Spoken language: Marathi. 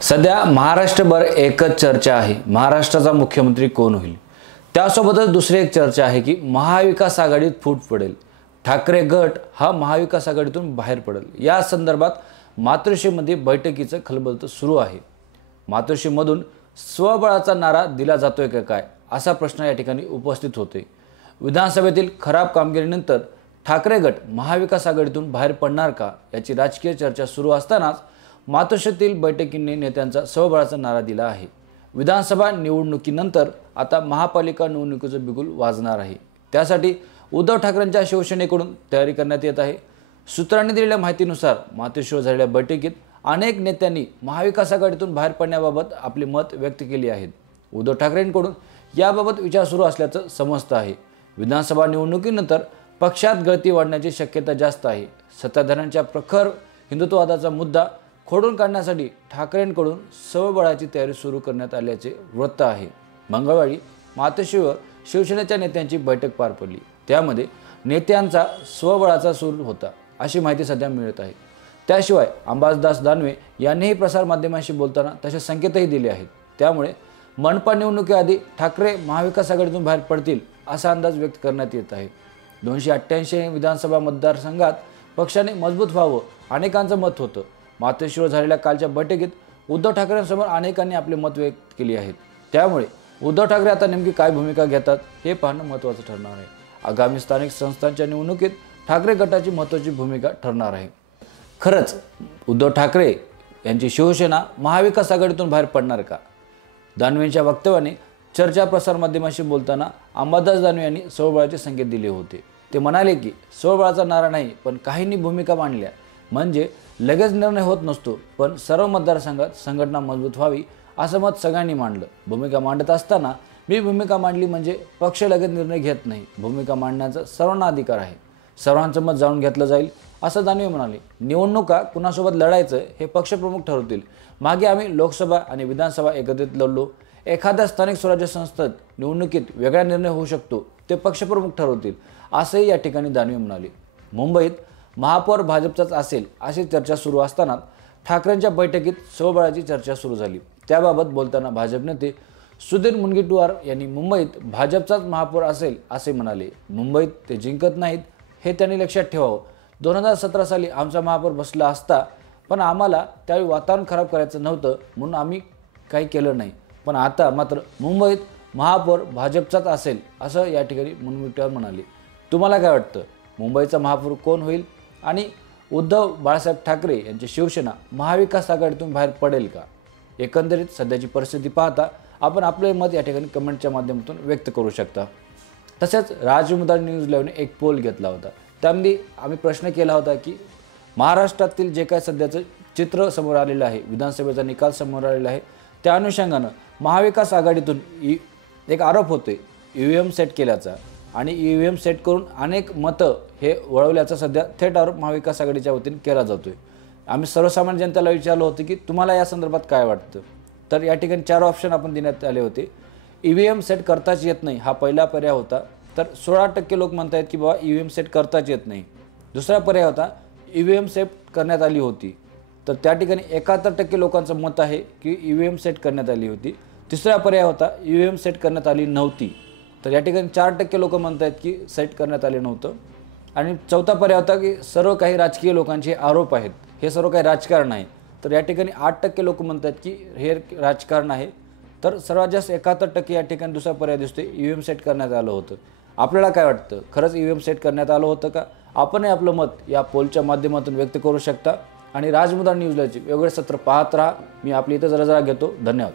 सध्या महाराष्ट्रभर एकच चर्चा आहे, महाराष्ट्राचा मुख्यमंत्री कोण होईल। त्यासोबतच दुसरी एक चर्चा आहे की महाविकास आघाडीत फूट पडेल, ठाकरे गट हा महाविकास आघाडीतून बाहेर पडेल। या संदर्भात मातोश्रीमध्ये बैठकीचं खलबंत सुरू आहे। मातोश्रीमधून स्वबळाचा नारा दिला जातोय का काय असा प्रश्न या ठिकाणी उपस्थित होते। विधानसभेतील खराब कामगिरीनंतर ठाकरे गट महाविकास आघाडीतून बाहेर पडणार का याची राजकीय चर्चा सुरू असतानाच मातोश्रीतील बैठकीने नेत्यांचा स्वबळाचा नारा दिला आहे। विधानसभा निवडणुकीनंतर आता महापालिका निवडणुकीचं बिगुल वाजणार आहे। त्यासाठी उद्धव ठाकरेंच्या शिवसेनेकडून तयारी करण्यात येत आहे। सूत्रांनी दिलेल्या माहितीनुसार मातोश्रीवर झालेल्या बैठकीत अनेक नेत्यांनी महाविकास आघाडीतून बाहेर पडण्याबाबत आपले मत व्यक्त केले आहेत। उद्धव ठाकरेंकडून याबाबत विचार सुरू असल्याचं समजतं आहे। विधानसभा निवडणुकीनंतर पक्षात गळती वाढण्याची शक्यता जास्त आहे। सत्ताधाऱ्यांच्या प्रखर हिंदुत्ववादाचा मुद्दा खोडून काढण्यासाठी ठाकरेंकडून स्वबळाची तयारी सुरू करण्यात आल्याचे वृत्त आहे। मंगळवारी मातोश्रीवर शिवसेनेच्या नेत्यांची बैठक पार पडली। त्यामध्ये नेत्यांचा स्वबळाचा सूर होता अशी माहिती सध्या मिळत आहे। त्याशिवाय अंबादास दानवे यांनीही प्रसारमाध्यमांशी बोलताना तसे संकेतही दिले आहेत। त्यामुळे मनपा निवडणुकीआधी ठाकरे महाविकास आघाडीतून बाहेर पडतील असा अंदाज व्यक्त करण्यात येत आहे। 288 विधानसभा मतदारसंघात पक्षाने मजबूत व्हावं अनेकांचं मत होतं। मातोश्रीवर झालेल्या कालच्या बैठकीत उद्धव ठाकरेंसमोर अनेकांनी आपले मत व्यक्त केले आहेत। त्यामुळे उद्धव ठाकरे आता नेमकी काय भूमिका घेतात हे पाहणं महत्त्वाचं ठरणार आहे। आगामी स्थानिक संस्थांच्या निवडणुकीत ठाकरे गटाची महत्त्वाची भूमिका ठरणार आहे। खरंच उद्धव ठाकरे यांची शिवसेना महाविकास आघाडीतून बाहेर पडणार का? दानवेंच्या वक्तव्याने चर्चा प्रसारमाध्यमांशी बोलताना अंबादास दानवे यांनी स्वबळाचे संकेत दिले होते। ते म्हणाले की स्वबळाचा नारा नाही पण काहींनी भूमिका मांडल्या म्हणजे लगेच निर्णय होत नसतो, पण सर्व मतदारसंघात संघटना मजबूत व्हावी असं मत सगळ्यांनी मांडलं। भूमिका मांडत असताना मी भूमिका मांडली म्हणजे पक्ष लगेच निर्णय घेत नाही, भूमिका मांडण्याचा सर्वांना अधिकार आहे, सर्वांचं मत जाणून घेतलं जाईल असं दानवे म्हणाले। निवडणुका कुणासोबत लढायचं हे पक्षप्रमुख ठरवतील। मागे आम्ही लोकसभा आणि विधानसभा एकत्रित लढलो, एखाद्या स्थानिक स्वराज्य संस्थेत निवडणुकीत वेगळा निर्णय होऊ शकतो, ते पक्षप्रमुख ठरवतील असंही या ठिकाणी दानवे म्हणाले। मुंबईत महापौर भाजपचाच असेल अशी चर्चा सुरू असताना ठाकरेंच्या बैठकीत स्वबळाची चर्चा सुरू झाली। त्याबाबत बोलताना भाजप नेते सुधीर मुनगंटीवार यांनी मुंबईत भाजपचाच महापौर असेल असे म्हणाले। मुंबईत ते जिंकत नाहीत हे त्यांनी लक्षात ठेवावं। 2017 साली आमचा महापौर बसला असता, पण आम्हाला त्यावेळी वातावरण खराब करायचं नव्हतं म्हणून आम्ही काही केलं नाही, पण आता मात्र मुंबईत महापौर भाजपचाच असेल असं या ठिकाणी मुनगंटीवार म्हणाले। तुम्हाला काय वाटतं, मुंबईचा महापौर कोण होईल आणि उद्धव बाळासाहेब ठाकरे यांची शिवसेना महाविकास आघाडीतून बाहेर पडेल का? एकंदरीत सध्याची परिस्थिती पाहता आपण आपले मत या ठिकाणी कमेंटच्या माध्यमातून व्यक्त करू शकता। तसेच राजमुद्रा न्यूज लाईव्हने एक पोल घेतला होता, त्यामध्ये आम्ही प्रश्न केला होता की महाराष्ट्रातील जे काय सध्याचं चित्र समोर आलेलं आहे, विधानसभेचा निकाल समोर आलेला आहे, त्या अनुषंगानं महाविकास आघाडीतून एक आरोप होतोय EVM सेट केल्याचा आणि EVM सेट करून अनेक मतं हे वळवल्याचा सध्या थेट आरोप महाविकास आघाडीच्या वतीने केला जातोय। आम्ही सर्वसामान्य जनतेला विचारलं होतं की तुम्हाला या संदर्भात काय वाटतं, तर या ठिकाणी 4 ऑप्शन आपण देण्यात आले होते। EVM सेट करताच येत नाही हा पहिला पर्याय होता, तर 16% लोक म्हणतायत की बाबा EVM सेट करताच येत नाही। दुसरा पर्याय होता EVM सेट करण्यात आली होती, तर त्या ठिकाणी 71% लोकांचं मत आहे की EVM सेट करण्यात आली होती। तिसरा पर्याय होता EVM सेट करण्यात आली नव्हती, तर या ठिकाणी 4% लोक म्हणतात की सेट करण्यात आले नव्हतं। आणि चौथा पर्याय होता की सर्व काही राजकीय लोकांचे आरोप आहेत, हे सर्व काही राजकारण आहे, तर या ठिकाणी 8% लोक म्हणतात की हे राजकारण आहे, तर सर्वात जास्त 71% या ठिकाणी दुसरा पर्याय दिसतोय EVM सेट करण्यात आलं होतं। आपल्याला काय वाटतं, खरंच EVM सेट करण्यात आलं होतं का? आपणही आपलं मत या पोलच्या माध्यमातून व्यक्त करू शकता आणि राजमुद्रा न्यूज लाईव्हचे वेगवेगळे सत्र पाहत राहा। मी आपली इथं जरा घेतो। धन्यवाद।